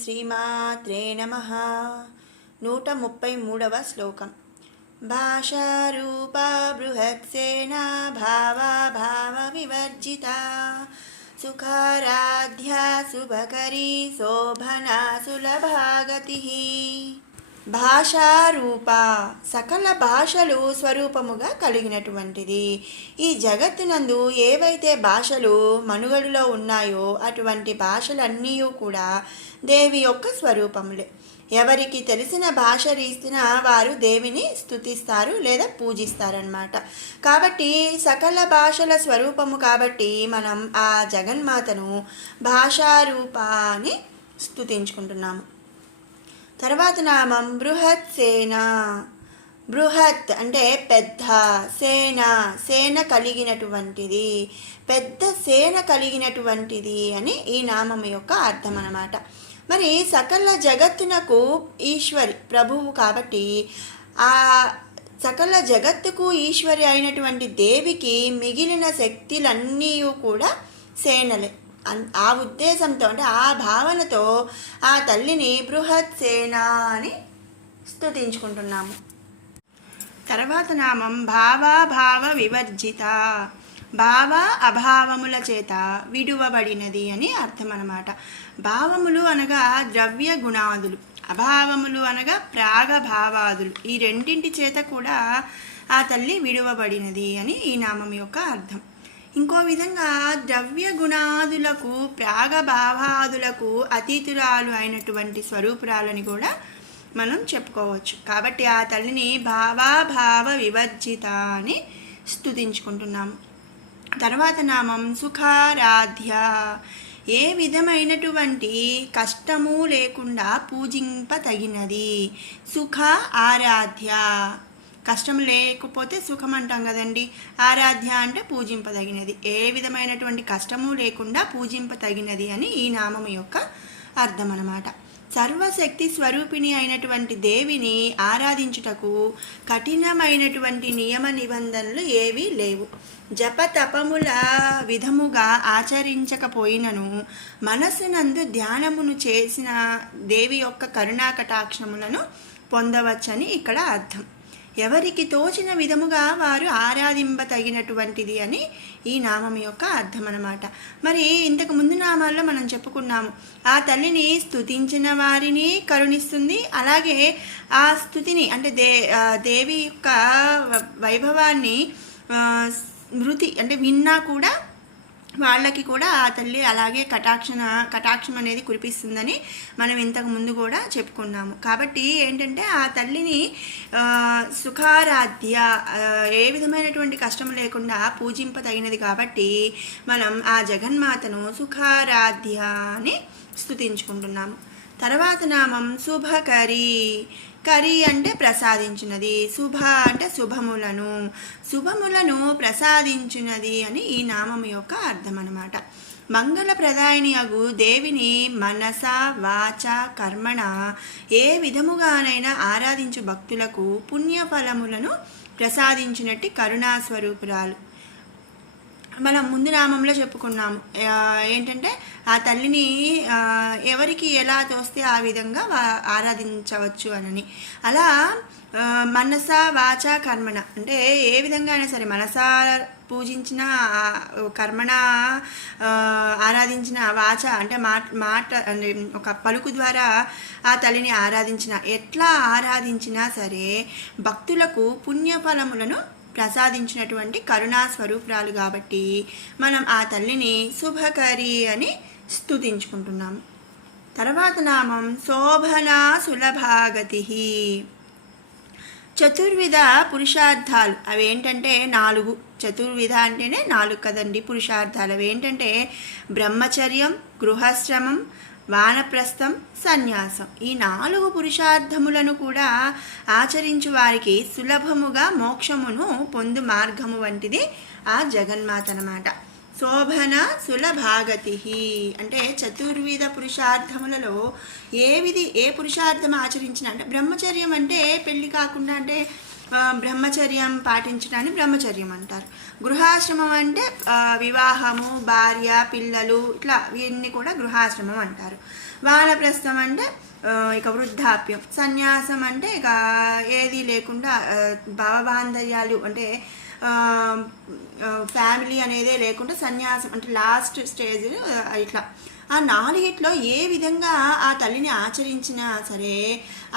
శ్రీమాత్రే నమః. 133వ శ్లోకం. భాషారూపా బృహత్సేనా భావా భావ వివర్జిత సుఖారాధ్యా శుభకరీ శోభనా సులభాగతి. భాషారూప సకల భాషలు స్వరూపముగా కలిగినటువంటిది. ఈ జగత్తునందు ఏవైతే భాషలు మనుగడలో ఉన్నాయో అటువంటి భాషలన్నీ కూడా దేవి యొక్క స్వరూపములే. ఎవరికి తెలిసిన భాష రీతిన వారు దేవిని స్తుతిస్తారు లేదా పూజిస్తారనమాట. కాబట్టి సకల భాషల స్వరూపము కాబట్టి మనం ఆ జగన్మాతను భాషారూప అని స్తుతించుకుంటున్నాము. తర్వాత నామం బృహత్ సేన. బృహత్ అంటే పెద్ద, సేన సేన కలిగినటువంటిది, పెద్ద సేన కలిగినటువంటిది అని ఈ నామం యొక్క అర్థం అన్నమాట. మరి సకల జగత్తునకు ఈశ్వరి ప్రభువు కాబట్టి ఆ సకల జగత్తుకు ఈశ్వరి అయినటువంటి దేవికి మిగిలిన శక్తులన్నీ కూడా సేనలే. ఆ ఉద్దేశంతో అంటే ఆ భావనతో ఆ తల్లిని బృహత్ సేన అని స్తుతించుకుంటున్నాము. తర్వాత నామం భావాభావ వివర్జిత. భావ అభావముల చేత విడువబడినది అని అర్థం అన్నమాట. భావములు అనగా ద్రవ్య గుణాదులు, అభావములు అనగా ప్రాగభావాదులు. ఈ రెండింటి చేత కూడా ఆ తల్లి విడువబడినది అని ఈ నామం యొక్క అర్థం. ఇంకో విధంగా ద్రవ్య గుణాదులకు ప్రాగభావాదులకు అతీతురాలు అయినటువంటి స్వరూపురాలని కూడా మనం చెప్పుకోవచ్చు. కాబట్టి ఆ తల్లిని భావాభావ వివర్జిత అని స్తుతించుకుంటున్నాము. తర్వాత నామం సుఖారాధ్య. ఏ విధమైనటువంటి కష్టము లేకుండా పూజింపతగినది. సుఖ ఆరాధ్య. కష్టం లేకపోతే సుఖం అంటాం కదండి. ఆరాధ్య అంటే పూజింపదగినది. ఏ విధమైనటువంటి కష్టము లేకుండా పూజింపతగినది అని ఈ నామం యొక్క అర్థం అన్నమాట. సర్వశక్తి స్వరూపిణి అయినటువంటి దేవిని ఆరాధించుటకు కఠినమైనటువంటి నియమ నిబంధనలు ఏవీ లేవు. జప తపముల విధముగా ఆచరించకపోయినను మనస్సునందు ధ్యానమును చేసిన దేవి యొక్క కరుణా కటాక్షములను పొందవచ్చని ఇక్కడ అర్థం. ఎవరికి తోచిన విధముగా వారు ఆరాధింపతగినటువంటిది అని ఈ నామం యొక్క అర్థం అన్నమాట. మరి ఇంతకు ముందు నామాల్లో మనం చెప్పుకున్నాము, ఆ తల్లిని స్తుతించిన వారిని కరుణిస్తుంది. అలాగే ఆ స్తుతిని అంటే దేవి యొక్క వైభవాన్ని స్మృతి అంటే విన్నా కూడా వాళ్ళకి కూడా ఆ తల్లి అలాగే కటాక్షం అనేది కురిపిస్తుందని మనం ఇంతకు ముందు కూడా చెప్పుకున్నాము. కాబట్టి ఏంటంటే ఆ తల్లిని సుఖారాధ్య, ఏ విధమైనటువంటి కష్టం లేకుండా పూజింపతగినది కాబట్టి మనం ఆ జగన్మాతను సుఖారాధ్య అని స్తుతించుకుంటున్నాము. తర్వాత నామం శుభకరి. కరి అంటే ప్రసాదించినది, శుభ అంటే శుభములను ప్రసాదించినది అని ఈ నామం యొక్క అర్థం అన్నమాట. మంగళప్రదాయిని అగు దేవిని మనస వాచ కర్మణ ఏ విధముగానైనా ఆరాధించు భక్తులకు పుణ్యఫలములను ప్రసాదించినట్టు కరుణాస్వరూపురాలు. మనం ముందు నామంలో చెప్పుకున్నాము ఏంటంటే ఆ తల్లిని ఎవరికి ఎలా తోస్తే ఆ విధంగా ఆరాధించవచ్చు అని. అలా మనస వాచ కర్మణ అంటే ఏ విధంగా అయినా సరే మనస పూజించిన, కర్మణ ఆరాధించిన, వాచ అంటే మాట అంటే ఒక పలుకు ద్వారా ఆ తల్లిని ఆరాధించిన, ఎట్లా ఆరాధించినా సరే భక్తులకు పుణ్యఫలములను ప్రసాదించినటువంటి కరుణా స్వరూపురాలు కాబట్టి మనం ఆ తల్లిని శుభకరి అని స్తుతించుకుంటున్నాము. తర్వాత నామం శోభనా సులభాగతి. చతుర్విధ పురుషార్థాలు అవి ఏంటంటే 4. చతుర్విధ అంటేనే 4 కదండి పురుషార్థాలు. అవి ఏంటంటే బ్రహ్మచర్యం, గృహశ్రమం, వానప్రస్థం, సన్యాసం. ఈ 4 పురుషార్థములను కూడా ఆచరించు వారికి సులభముగా మోక్షమును పొందు మార్గము వంటిది ఆ జగన్మాత అన్నమాట. శోభన సులభాగతి అంటే చతుర్విధ పురుషార్థములలో ఏ పురుషార్థం ఆచరించిన అంటే బ్రహ్మచర్యం అంటే పెళ్లి కాకుండా అంటే బ్రహ్మచర్యం పాటించడాన్ని బ్రహ్మచర్యం అంటారు. గృహాశ్రమం అంటే వివాహము, భార్య, పిల్లలు, ఇట్లా ఇవన్నీ కూడా గృహాశ్రమం అంటారు. వానప్రస్థం అంటే ఇక వృద్ధాప్యం. సన్యాసం అంటే ఇక ఏది లేకుండా భావబాంధవ్యాలు అంటే ఫ్యామిలీ అనేదే లేకుండా సన్యాసం అంటే లాస్ట్ స్టేజ్. ఇట్లా ఆ నాలుగిట్లో ఏ విధంగా ఆ తల్లిని ఆచరించినా సరే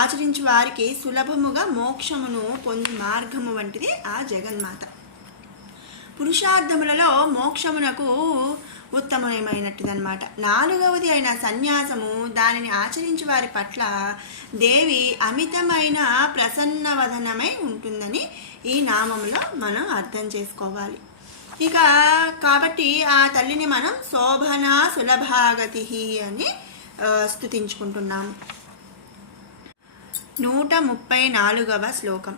ఆచరించే వారికి సులభముగా మోక్షమును పొంది మార్గము వంటిది ఆ జగన్మాత. పురుషార్థములలో మోక్షమునకు ఉత్తమమైనట్టుదన్నమాట. నాలుగవది అయిన సన్యాసము, దానిని ఆచరించే వారి పట్ల దేవి అమితమైన ప్రసన్నవదనమై ఉంటుందని ఈ నామంలో మనం అర్థం చేసుకోవాలి. ఇక కాబట్టి ఆ తల్లిని మనం శోభన సులభాగతి అని స్తుతించుకుంటున్నాము. 134వ శ్లోకం.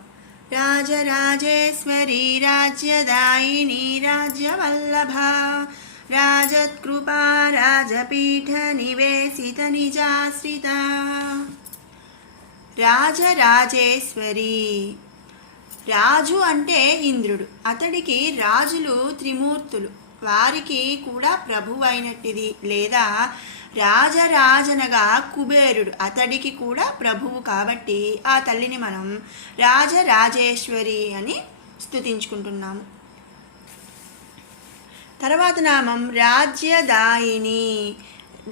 రాజరాజేశ్వరి రాజ్యదాయిని రాజ్యవల్లభ రాజత్కృపా రాజపీఠ నివేశిత నిజాశ్రిత. రాజరాజేశ్వరి, రాజు అంటే ఇంద్రుడు, అతడికి రాజులు త్రిమూర్తులు, వారికి కూడా ప్రభువు అయినట్టిది. లేదా రాజరాజనగా కుబేరుడు, అతడికి కూడా ప్రభువు. కాబట్టి ఆ తల్లిని మనం రాజరాజేశ్వరి అని స్తుతించుకుంటున్నాము. తర్వాత నామం రాజ్యదాయిని.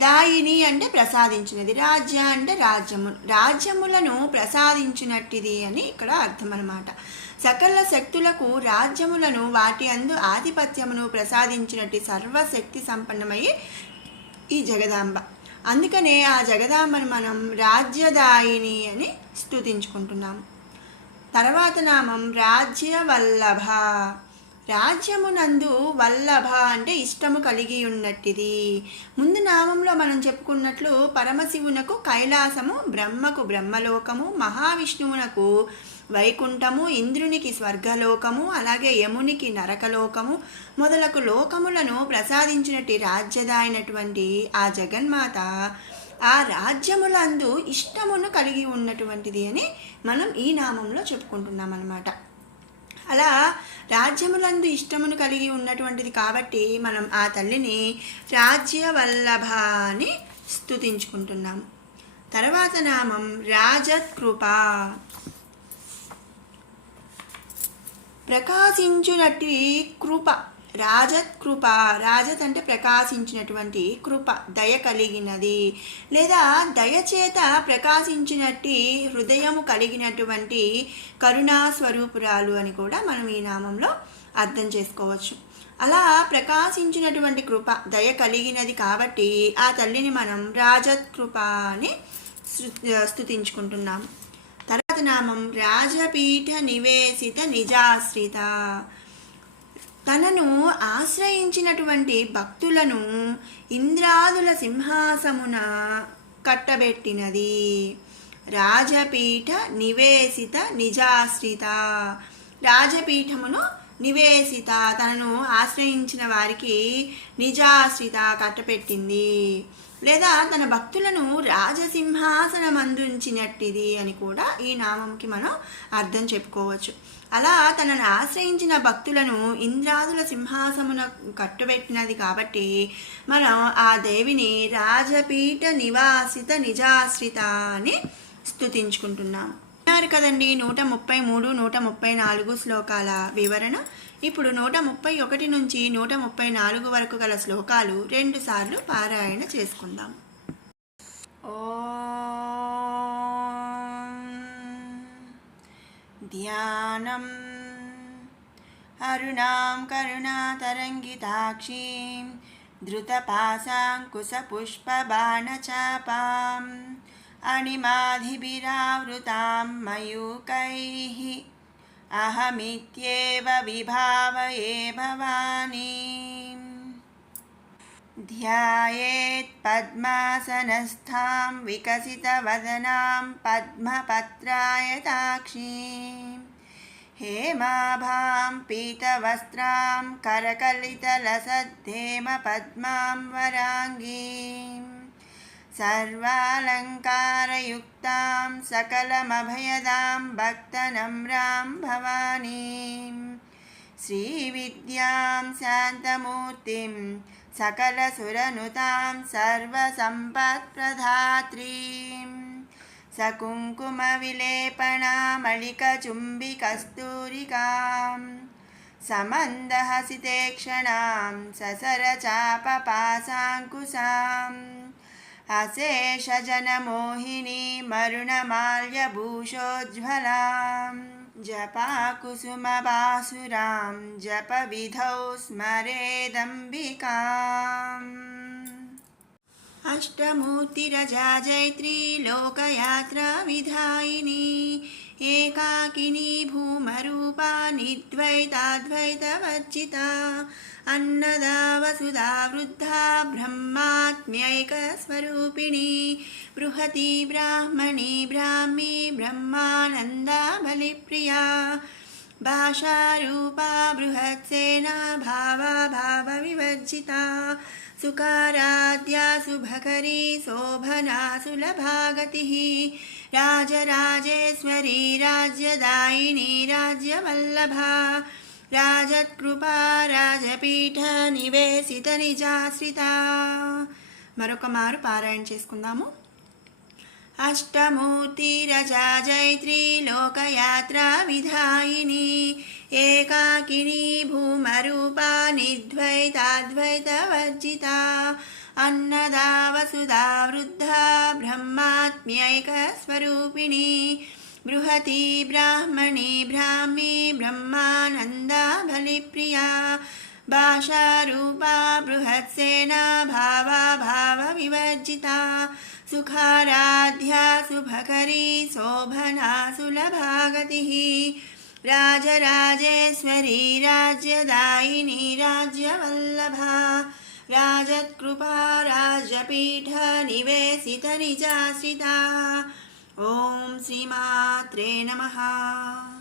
దాయిని అంటే ప్రసాదించినది, రాజ్య అంటే రాజ్యము, రాజ్యములను ప్రసాదించినట్టిది అని ఇక్కడ అర్థం అన్నమాట. సకల శక్తులకు రాజ్యములను వాటి అందు ఆధిపత్యమును ప్రసాదించినట్టు సర్వశక్తి సంపన్నమై ఈ జగదాంబ. అందుకనే ఆ జగదాంబను మనం రాజ్యదాయిని అని స్తుతించుకుంటున్నాము. తర్వాత నామం రాజ్యవల్లభ. రాజ్యమునందు వల్లభ అంటే ఇష్టము కలిగి ఉన్నట్టిది. ముందు నామంలో మనం చెప్పుకున్నట్లు పరమశివునకు కైలాసము, బ్రహ్మకు బ్రహ్మలోకము, మహావిష్ణువునకు వైకుంఠము, ఇంద్రునికి స్వర్గలోకము, అలాగే యమునికి నరకలోకము మొదలగు లోకములను ప్రసాదించినట్టు రాజ్యదాయినటువంటి ఆ జగన్మాత ఆ రాజ్యములందు ఇష్టమును కలిగి ఉన్నటువంటిది అని మనం ఈ నామంలో చెప్పుకుంటున్నాం అన్నమాట. అలా రాజ్యములందు ఇష్టమును కలిగి ఉన్నటువంటిది కాబట్టి మనం ఆ తల్లిని రాజ్యవల్లభ అని స్తుతించుకుంటున్నాము. తర్వాత నామం రాజత్కృప. ప్రకాశించునట్టి కృప, రాజత్కృప. రాజత్ అంటే ప్రకాశించినటువంటి, కృప దయ కలిగినది లేదా దయచేత ప్రకాశించినట్టి హృదయము కలిగినటువంటి కరుణా స్వరూపురాలు అని కూడా మనం ఈ నామంలో అర్థం చేసుకోవచ్చు. అలా ప్రకాశించినటువంటి కృప దయ కలిగినది కాబట్టి ఆ తల్లిని మనం రాజత్కృప అని స్తుతించుకుంటున్నాము. తర్వాత నామం రాజపీఠ నివేశిత నిజాశ్రిత. తనను ఆశ్రయించినటువంటి భక్తులను ఇంద్రాదుల సింహాసమున కట్టబెట్టినది. రాజపీఠ నివేశిత నిజాశ్రిత. రాజపీఠమును నివేశిత, తనను ఆశ్రయించిన వారికి నిజాశ్రిత కట్టపెట్టింది. లేదా తన భక్తులను రాజసింహాసనం అందించినట్టిది అని కూడా ఈ నామంకి మనం అర్థం చెప్పుకోవచ్చు. అలా తనను ఆశ్రయించిన భక్తులను ఇంద్రాదుల సింహాసమున కట్టుబెట్టినది కాబట్టి మనం ఆ దేవిని రాజపీఠ నివాసిత నిజాశ్రిత అని స్తుతించుకుంటున్నాం. విన్నారు కదండి 133, 134 శ్లోకాల వివరణ. ఇప్పుడు 131 నుంచి 134 వరకు గల శ్లోకాలు 2 సార్లు పారాయణ చేసుకుందాం. ఓం ధ్యానం అరుణాం కరుణాతరంగితాక్షీం ధృతపాశాంకుశపుష్పబాణచాపాం అణిమాధిభిరావృతాం మయూకైః అహమిత్యేవ విభావయే భవానీం. ధ్యాయేత్ పద్మాసనస్థాం వికసితవదనాం పద్మపత్రాయతాక్షీం హేమాభాం పీతవస్త్రాం కరకలితలసద్ధేమ పద్మాం వరాంగీం सर्वालङ्कारयुक्तां सकलमभयदां भक्तनम्रां भवानीं श्रीविद्यां शान्तमूर्तिं सकलसुरनुतां सर्वसम्पत्प्रदात्रीं सकुङ्कुमविलेपनामलिकचुम्बिकस्तूरिकां समन्दहसितेक्षणां ससरचापपाशाङ्कुशाम् अशेषजनमोहिनी मरुणमाल्यभूषोज्ज्वलां जपाकुसुमबासुरां जपविधौ स्मरेदम्बिकाम् अष्टमूर्तिरजा जैत्री लोकयात्राविधायिनी एकाकिनी भूमरूपा निद्वैताद्वैतवर्जिता अन्नदा वसुधा वृद्धा ब्रह्मात्म्यैकस्वरूपिणी बृहती ब्राह्मणी ब्राह्मी ब्रह्मानन्दा बलिप्रिया भाषारूपा बृहत्सेना भावा भावविवर्जिता सुकाराद्या शुभकरी शोभना सुलभागतिः राजराजेश्वरी राज्यदायिनी राज्यवल्लभा రాజత్కృపా రాజపీఠ నివేశిత నిజాశ్రిత. మరొక మారు పారాయణ చేసుకుందాము. అష్టమూర్తిరజా జైత్రీ లోకయాత్రా విధాయిని ఏకాకినీ భూమరూపా నిద్వైతాద్వైతవర్జిత అన్నదా వసుధా వృద్ధా బ్రహ్మాత్మ్యైకస్వరూపిణి बृहती ब्राह्मणी ब्राह्मी ब्रह्मानन्दा बलिप्रिया भाषारूपा बृहत्सेना भावा भावविवर्जिता सुखाराध्या शुभकरी शोभना सुलभागतिः राजराजेश्वरी राज्यदायिनी राज्यवल्लभा राजत्कृपा राजपीठ निवेशित निजाश्रिता. ఓం శ్రీమాత్రే నమః.